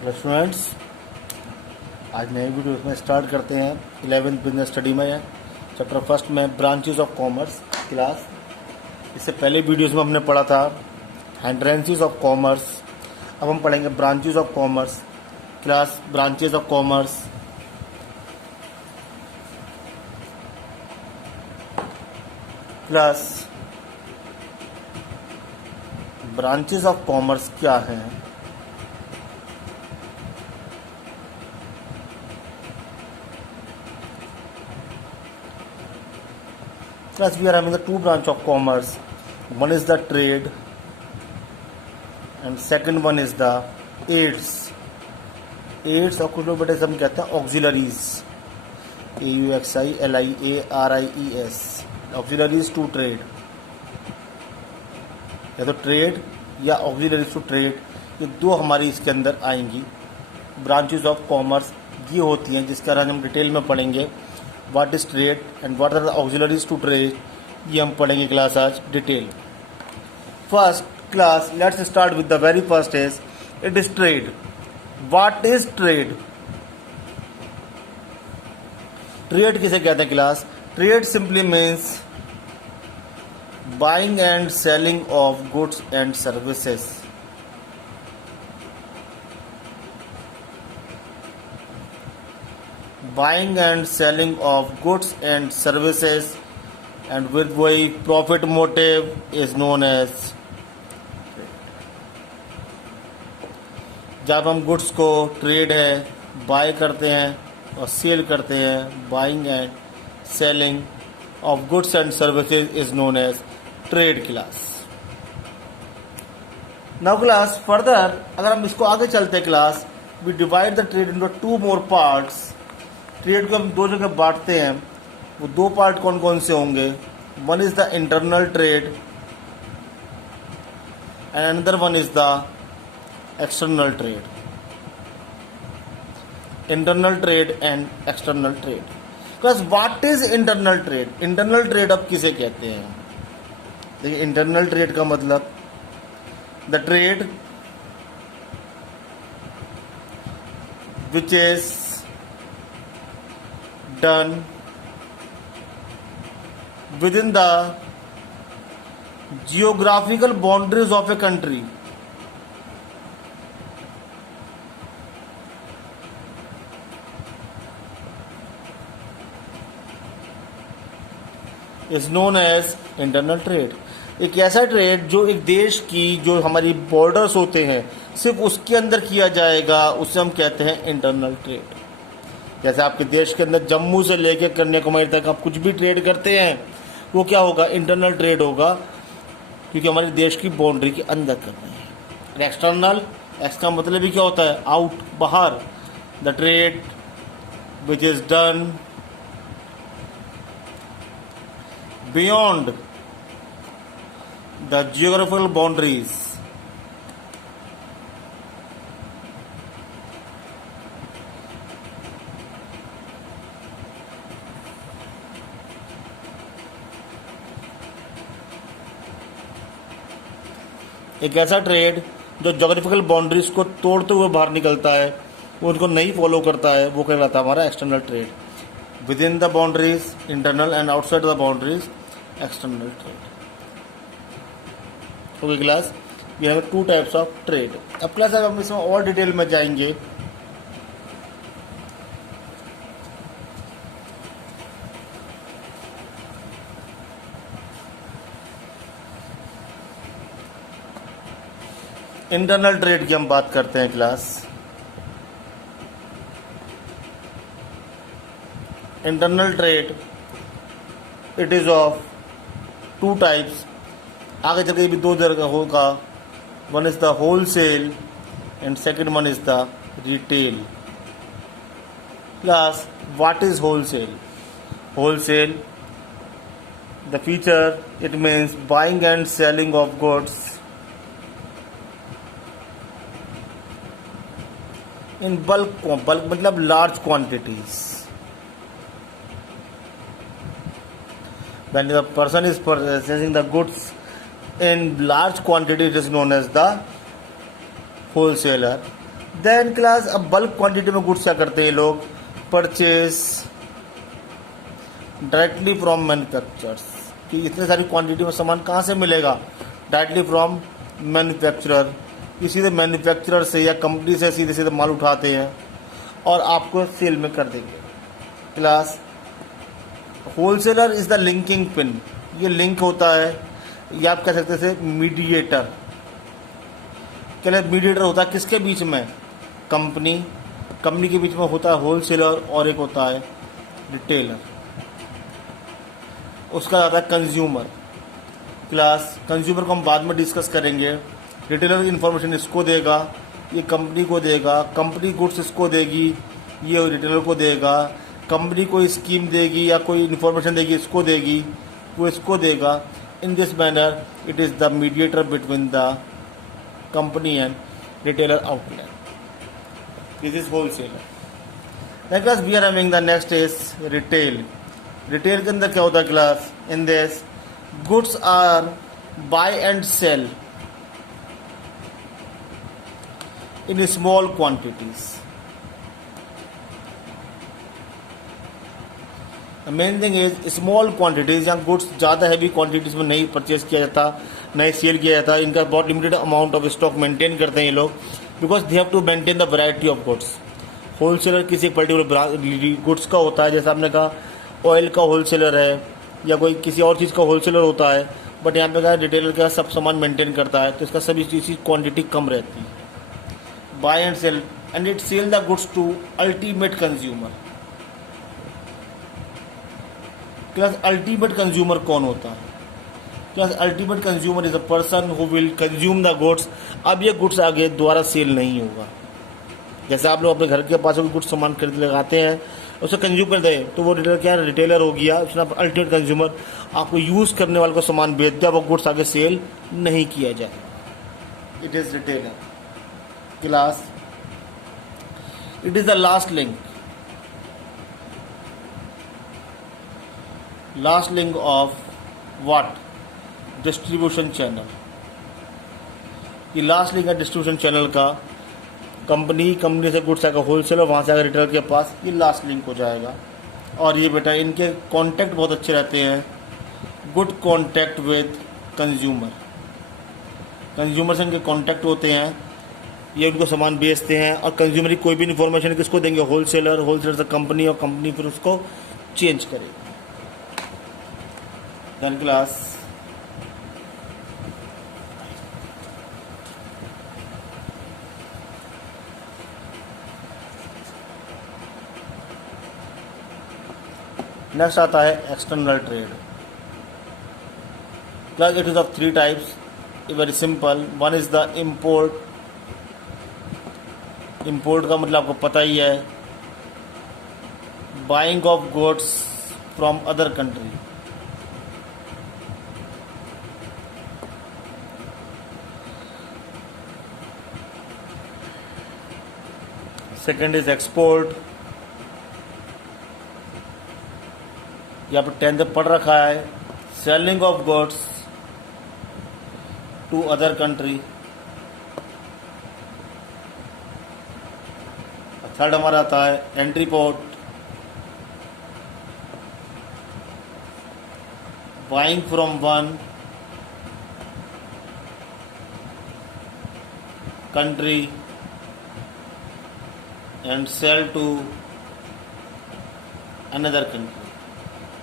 Hello students, आज नई video में स्टार्ट करते हैं 11th बिजनेस स्टडी में चैप्टर फर्स्ट में ब्रांचेस ऑफ कॉमर्स क्लास। इससे पहले वीडियोस में हमने पढ़ा था हिंड्रेंसेस ऑफ कॉमर्स। अब हम पढ़ेंगे branches of commerce class. Branches of commerce class branches of commerce क्या हैं? Class, we are having the two branch of commerce. One is the trade and second one is the aids. Aids और कुछ लोग बेटे हम कहते हैं auxiliaries. AUXILIARIES. Auxiliaries to trade. या तो ट्रेड या auxiliaries to trade, ये दो हमारी इसके अंदर आएंगी। ब्रांचेस ऑफ कॉमर्स ये होती हैं जिसका आज हम डिटेल में पढ़ेंगे। What is trade and what are the auxiliaries to trade, ये हम पढ़ेंगे क्लास आज detail. First class, let's start with the very first is it is trade. What is trade? Trade किसे कहते हैं class? Trade simply means buying and selling of goods and services. Buying and selling of goods and services and with वही profit motive is known as जब हम goods को trade है bye करते हैं और सेल करते हैं, buying and selling of goods and services is known as trade class. Now class further अगर हम इसको आगे चलते हैं class, we divide the trade into two more parts. Trade को हम दो जगह बांटते हैं। वो दो पार्ट कौन कौन से होंगे? One is the internal trade and another one is the external trade. Internal trade and external trade. Plus what is internal trade? Internal trade अब किसे कहते हैं? देखिए, इंटरनल ट्रेड का मतलब the trade which is done within the geographical boundaries of a country is known as internal trade। एक ऐसा trade जो एक देश की जो हमारी बॉर्डर्स होते हैं सिर्फ उसके अंदर किया जाएगा, उसे हम कहते हैं इंटरनल ट्रेड। जैसे आपके देश के अंदर जम्मू से लेकर कन्याकुमारी तक आप कुछ भी ट्रेड करते हैं, वो क्या होगा? इंटरनल ट्रेड होगा, क्योंकि हमारे देश की बाउंड्री के अंदर करना है। और एक्सटर्नल, एक्स का मतलब भी क्या होता है? आउट, बाहर। The trade which is done beyond the geographical boundaries. एक ऐसा ट्रेड जो जोग्राफिकल बाउंड्रीज को तोड़ते हुए बाहर निकलता है, वो उनको नहीं फॉलो करता है, वो कहलाता है हमारा external trade. Within the boundaries internal and outside the boundaries external trade. Okay class, we have two types of trade. अब क्लास अब हम इसमें और डिटेल में जाएंगे। इंटरनल ट्रेड की हम बात करते हैं class. Internal trade it is of two types. आगे चल के भी दो जगह होगा। One is the wholesale and second one is the retail. Class what is wholesale? Wholesale the feature it means buying and selling of goods in bulk मतलब large quantities. When the person is purchasing the goods in large quantity, it is known as the wholesaler. Then class अब bulk quantity में goods क्या करते हैं ये लोग, purchase directly from manufacturers, कि इतने सारी क्वांटिटी में सामान कहाँ से मिलेगा, डायरेक्टली फ्रॉम मैन्युफैक्चरर, सीधे मैन्युफैक्चरर से या कंपनी से सीधे सीधे माल उठाते हैं और आपको सेल में कर देंगे। Class wholesaler is the linking pin, ये लिंक होता है, या आप कह सकते हैं मीडिएटर। क्या मीडिएटर होता है किसके बीच में, कंपनी के बीच में होता है होलसेलर, और एक होता है रिटेलर, उसका आता है कंज्यूमर। क्लास कंज्यूमर को हम बाद में डिस्कस करेंगे। रिटेलर की इन्फॉर्मेशन इसको देगा, ये कंपनी को देगा, कंपनी गुड्स इसको देगी, ये रिटेलर को देगा, कंपनी कोई स्कीम देगी या कोई इन्फॉर्मेशन देगी इसको देगी, वो इसको देगा। In this manner it is the mediator between the company and retailer outlet, this is wholesaler. Next class we are having the next is retail. Retail के अंदर क्या होता है class, in this goods are buy and sell in small quantities. Main thing is small quantities, यहाँ goods ज़्यादा heavy quantities में नहीं purchase किया जाता, नहीं सेल किया जाता। इनका बहुत limited amount of stock maintain करते हैं ये लोग, because they have to maintain the variety of goods. Wholesaler किसी पर्टिकुलर गुड्स का होता है, जैसे आपने कहा ऑयल का होलसेलर है या कोई किसी और चीज़ का होलसेलर होता है, बट यहाँ पे क्या रिटेलर का सब सामान मेंटेन करता है, तो इसका सभी चीज़ की क्वांटिटी कम रहती है। Buy and sell, and it sell the goods to ultimate consumer. Class ultimate consumer कौन होता है, class ultimate consumer is a person who will consume the goods. अब ये गुड्स आगे दोबारा सेल नहीं होगा। जैसे आप लोग अपने घर के पास कोई गुड्स सामान खरीद लगाते हैं, उसे कंज्यूम करते हैं, तो वो रिटेलर क्या है, रिटेलर हो गया, उसने अल्टीमेट कंज्यूमर आपको यूज़ करने वाले को सामान बेच दिया, वो गुड्स आगे सेल नहीं किया जाए, it is retailer. Class it is the last link, last link of what, distribution channel. ये लास्ट लिंक है डिस्ट्रीब्यूशन चैनल का, कंपनी से गुड्स आएगा होलसेलर, वहाँ से आएगा रिटेलर के पास, ये लास्ट लिंक हो जाएगा। और ये बेटा इनके कॉन्टैक्ट बहुत अच्छे रहते हैं, good contact with consumer, consumer से इनके कॉन्टैक्ट होते हैं, ये उनको सामान बेचते हैं, और कंज्यूमर की कोई भी इन्फॉर्मेशन किसको देंगे, होलसेलर, होलसेलर से कंपनी, और कंपनी फिर उसको चेंज करेगी। देन क्लास नेक्स्ट आता है external trade. Class it is of three types, very simple. One is the import, import का मतलब आपको पता ही है, buying of goods from other country. Second is export, यहाँ पर 10th पढ़ रखा है, selling of goods to other country. Third हमारा आता है entry port, buying from one country and sell to another country.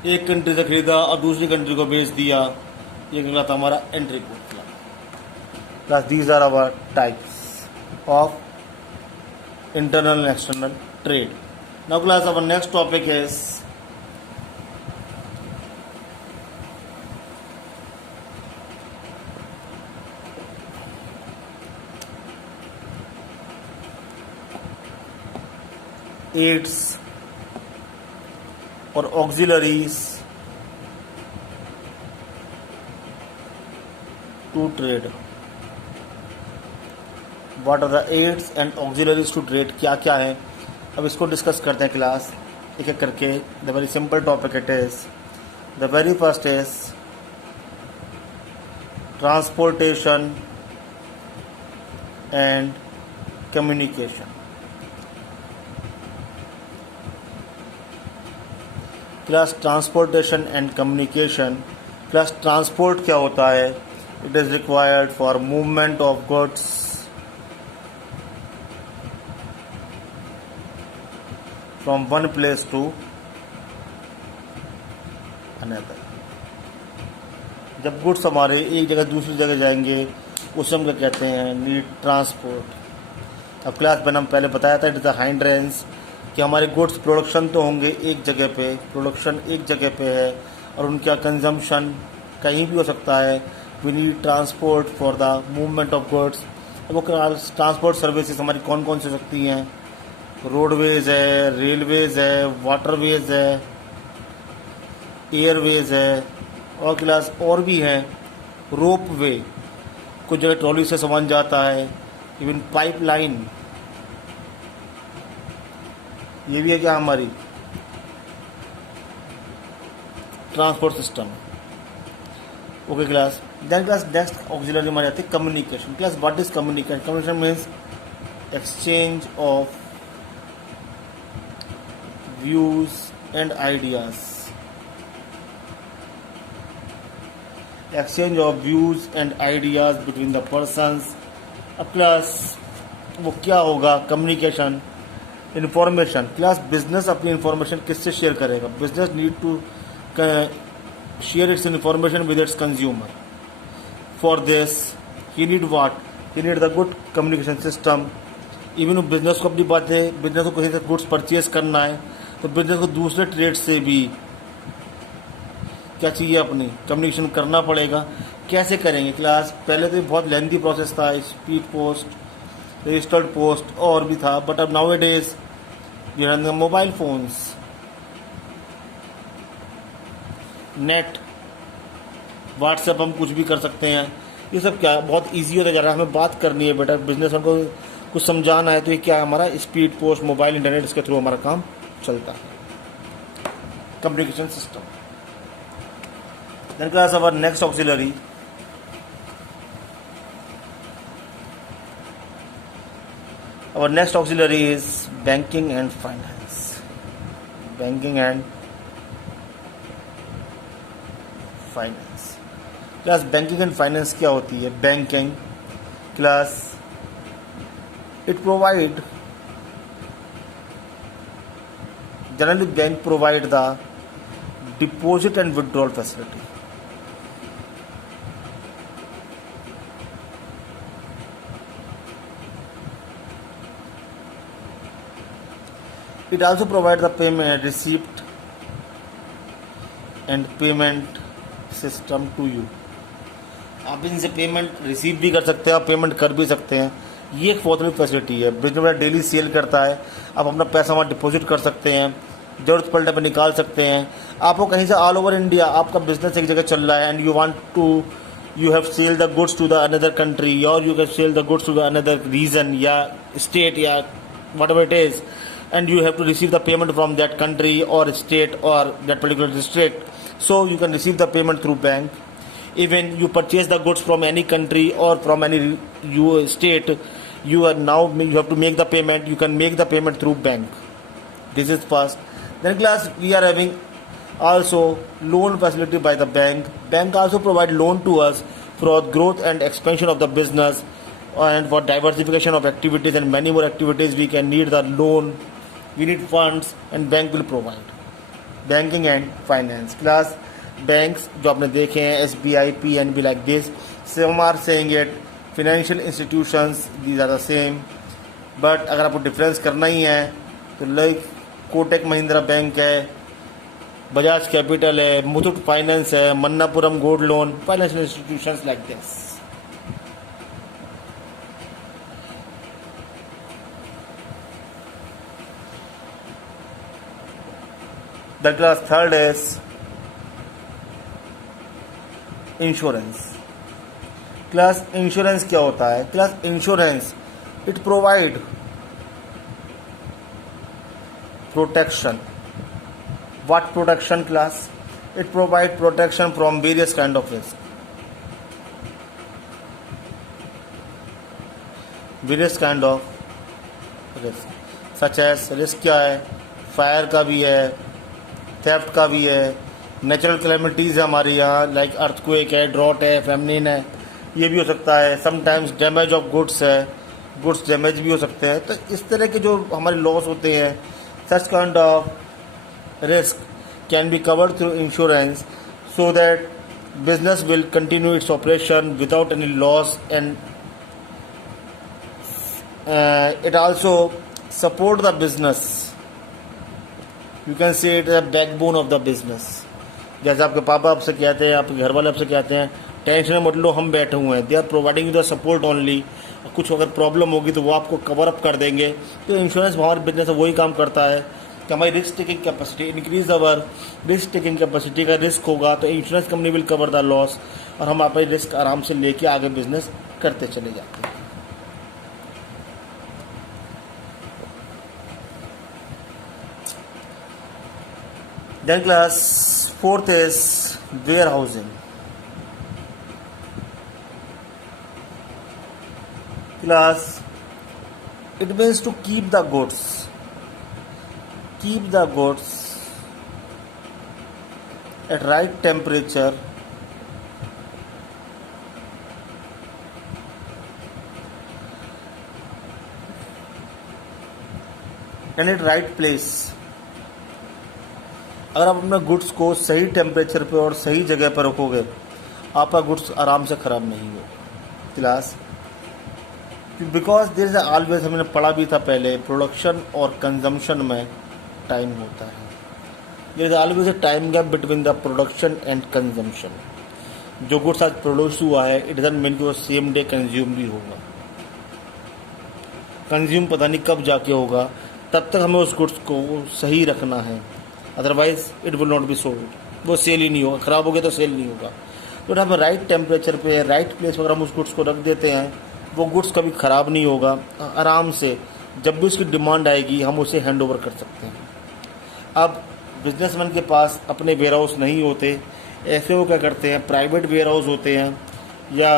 एक कंट्री से खरीदा और दूसरी कंट्री को बेच दिया, ये निकला था हमारा entry port class. These are our types of internal and external trade. Now class our next topic is aids or auxiliaries to trade. What are the aids and auxiliaries to trade? क्या क्या है, अब इसको discuss करते हैं class एक एक करके। The very simple topic it is, the very first is transportation and communication. Class transportation and communication. Class transport क्या होता है? It is required for movement of goods from one place to another. जब goods हमारे एक जगह दूसरी जगह जाएंगे उसे हम क्या कहते हैं? Need transport. अब क्लास में हम पहले बताया था इट इज द हाइंड्रेंस कि हमारे गुड्स प्रोडक्शन तो होंगे एक जगह पे, प्रोडक्शन एक जगह पे है और उनका कंजम्पशन कहीं भी हो सकता है। We need transport for the movement of goods. अब वो ट्रांसपोर्ट सर्विसेज हमारी कौन कौन सी हो सकती हैं? रोडवेज है, रेलवेज है, वाटरवेज है, एयरवेज है और क्लास और भी हैं। रोप वे, कुछ जगह ट्रॉली से सामान जाता है। इवन पाइपलाइन, ये भी है क्या हमारी transport system. Okay class, then class next auxiliary हमारी आती है communication. Class what is communication? Communication means exchange of views and ideas. Exchange of views and ideas between the persons. अब क्लास वो क्या होगा? Communication, information. क्लास बिजनेस अपनी information किससे share करेगा? Business need to share its information with its consumer. For this he need what? He need the good communication system. Even business को अपनी बातें, बिजनेस को कहीं से गुड्स परचेज करना है तो बिजनेस को दूसरे ट्रेड से भी क्या चाहिए? अपनी कम्युनिकेशन करना पड़ेगा। कैसे करेंगे क्लास? पहले तो बहुत लेंथी प्रोसेस था, स्पीड पोस्ट, रजिस्टर्ड पोस्ट और भी था, बट अब now it is mobile phones, net, WhatsApp, हम कुछ भी कर सकते हैं। ये सब क्या बहुत इजी होता जा रहा है। हमें बात करनी है बेटा, बिजनेस को कुछ समझाना है तो ये क्या है? हमारा स्पीड पोस्ट, मोबाइल, इंटरनेट, इसके थ्रू हमारा काम चलता है, communication system. Then class our next auxiliary, our next auxiliary is banking and finance. Banking and finance. Class banking and finance क्या होती है? Banking class it provide, generally bank provide the deposit and withdrawal facility. It also provides the payment receipt and payment system to you. आप इनसे payment receive भी कर सकते हैं, आप पेमेंट कर भी सकते हैं। ये एक फॉर्चुनेट फैसिलिटी है। बिजनेस डेली सेल करता है, आप अपना पैसा वहाँ डिपॉजिट कर सकते हैं, जरूरत पड़ने पर निकाल सकते हैं। आपको कहीं से ऑल ओवर इंडिया आपका बिजनेस एक जगह चल रहा है and you want to, you have sell the goods to the another country और you can sell the goods to the another region या स्टेट या whatever it is, and you have to receive the payment from that country or state or that particular district, so you can receive the payment through bank. Even you purchase the goods from any country or from any state, you have to make the payment. You can make the payment through bank. This is first. Then class we are having also loan facility by the bank. Bank also provide loan to us for growth and expansion of the business and for diversification of activities and many more activities. We can need the loan, we need funds and bank will provide. Banking and finance class, banks जो आपने देखे हैं SBI, PNB like this, some are saying it financial institutions, these are the same, but अगर आपको difference करना ही है तो like Kotak Mahindra bank है, बजाज कैपिटल है, मुथूट फाइनेंस है, Manappuram gold loan, financial institutions like this. The class third is insurance. Class insurance क्या होता है? Class insurance it provide protection. What protection class? It provide protection from various kind of risk. Various kind of risk. Such as risk क्या है? Fire का भी है, theft का भी है, नेचुरल कैलेमिटीज़ है हमारे यहाँ, लाइक अर्थक्वेक है, ड्रॉट है, फेमनिन है, ये भी हो सकता है। समटाइम्स डैमेज ऑफ गुड्स है, गुड्स डैमेज भी हो सकते हैं। तो इस तरह के जो हमारे लॉस होते हैं, such kind of risk can be covered through insurance so that business will continue its operation without any loss, and it also support the business. You can say it is a backbone of the business. जैसे आपके पापा आपसे कहते हैं, आपके घर वाले आपसे कहते हैं टेंशन मत लो, हम बैठे हुए हैं, they are providing the support only. कुछ अगर प्रॉब्लम होगी तो वो आपको कवर अप कर देंगे। तो इंश्योरेंस हमारे बिजनेस में वही काम करता है कि हमारी रिस्क टेकिंग कैपेसिटी इंक्रीज, अवर रिस्क टेकिंग कैपेसिटी का रिस्क होगा तो insurance company will cover the loss, और हम अपनी रिस्क आराम से लेके आगे बिजनेस करते चले जाते हैं। Then class 4th is warehousing. Class, it means to keep the goods at right temperature and at right place। अगर आप अपने गुड्स को सही टेम्परेचर पे और सही जगह पर रखोगे, आपका गुड्स आराम से ख़राब नहीं होगा। Class, because there is always, हमने पढ़ा भी था पहले, प्रोडक्शन और कंजम्पशन में टाइम होता है। There is always a time gap between the production and consumption. जो गुड्स आज प्रोड्यूस हुआ है, इट डजंट मीन कि वो सेम डे कंज्यूम भी होगा। कंज्यूम पता नहीं कब जाके होगा, तब तक हमें उस गुड्स को सही रखना है, otherwise it will not be sold. वो सेल ही नहीं होगा, ख़राब हो गया तो सेल नहीं होगा। तो हम राइट टेम्परेचर पे, राइट प्लेस पर अगर हम उस गुड्स को रख देते हैं, वो गुड्स कभी ख़राब नहीं होगा। आराम से जब भी उसकी डिमांड आएगी हम उसे हैंड ओवर कर सकते हैं। अब बिजनेसमैन के पास अपने वेयर हाउस नहीं होते, ऐसे वो क्या करते हैं, प्राइवेट वेयर हाउस होते हैं या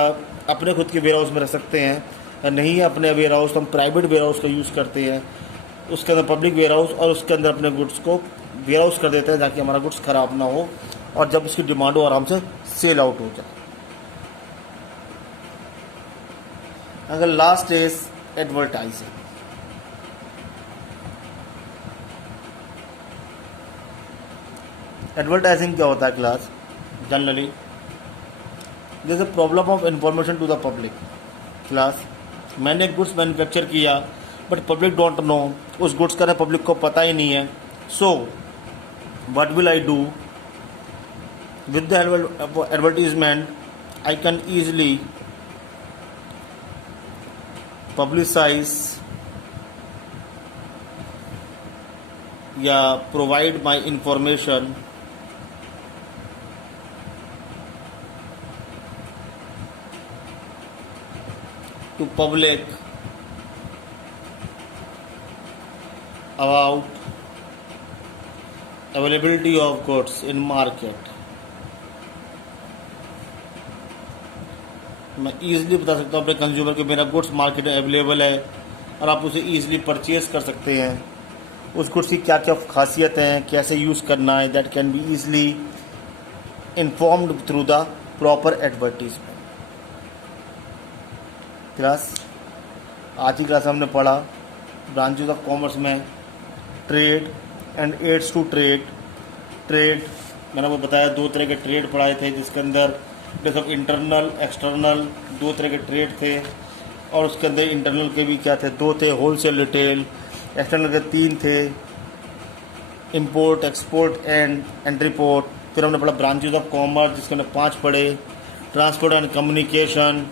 अपने खुद के वेयर हाउस में रख सकते हैं, या नहीं है अपने वेयर हाउस तो हम प्राइवेट वेयर हाउस का यूज़ करते हैं, उसके अंदर पब्लिक वेयर हाउस, और उसके अंदर अपने गुड्स को वेयर हाउस कर देते हैं ताकि हमारा गुड्स ख़राब ना हो और जब उसकी डिमांड हो आराम से सेल आउट हो जाए। अगर लास्ट इज एडवर्टाइजिंग। एडवर्टाइजिंग क्या होता है class? Generally there is a problem of information to the public. Class, मैंने गुड्स मैन्युफैक्चर किया बट पब्लिक डोंट नो, उस गुड्स का पब्लिक को पता ही नहीं है। So what will I do? With the advertisement, I can easily publicize या provide my information to public about availability of goods in market। मैं ईजिली बता सकता हूँ अपने कंज्यूमर को मेरा गुड्स मार्केट में अवेलेबल है और आप उसे ईजिली परचेज कर सकते हैं। उस गुड्स की क्या क्या खासियत हैं, कैसे यूज़ करना है, that can be easily informed through the proper advertisement. Class, आज की क्लास हमने पढ़ा ब्रांचेज ऑफ कॉमर्स में trade and aids to trade. Trade मैंने आपको बताया, दो तरह के ट्रेड पढ़ाए थे, जिसके अंदर सब इंटरनल एक्सटर्नल दो तरह के ट्रेड थे, और उसके अंदर इंटरनल के भी क्या थे, दो थे, होलसेल रिटेल। एक्सटर्नल के तीन थे, इंपोर्ट एक्सपोर्ट एंड एंट्रीपोर्ट। फिर हमने पढ़ा ब्रांचेज ऑफ कॉमर्स, जिसके अंदर 5 पढ़े, transport and communication,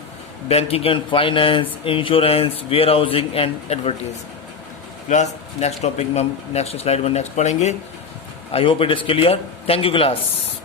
banking and finance, insurance, warehousing and advertising. Class, next topic में हम नेक्स्ट स्लाइड में नेक्स्ट पढ़ेंगे। I hope it is clear. Thank you class.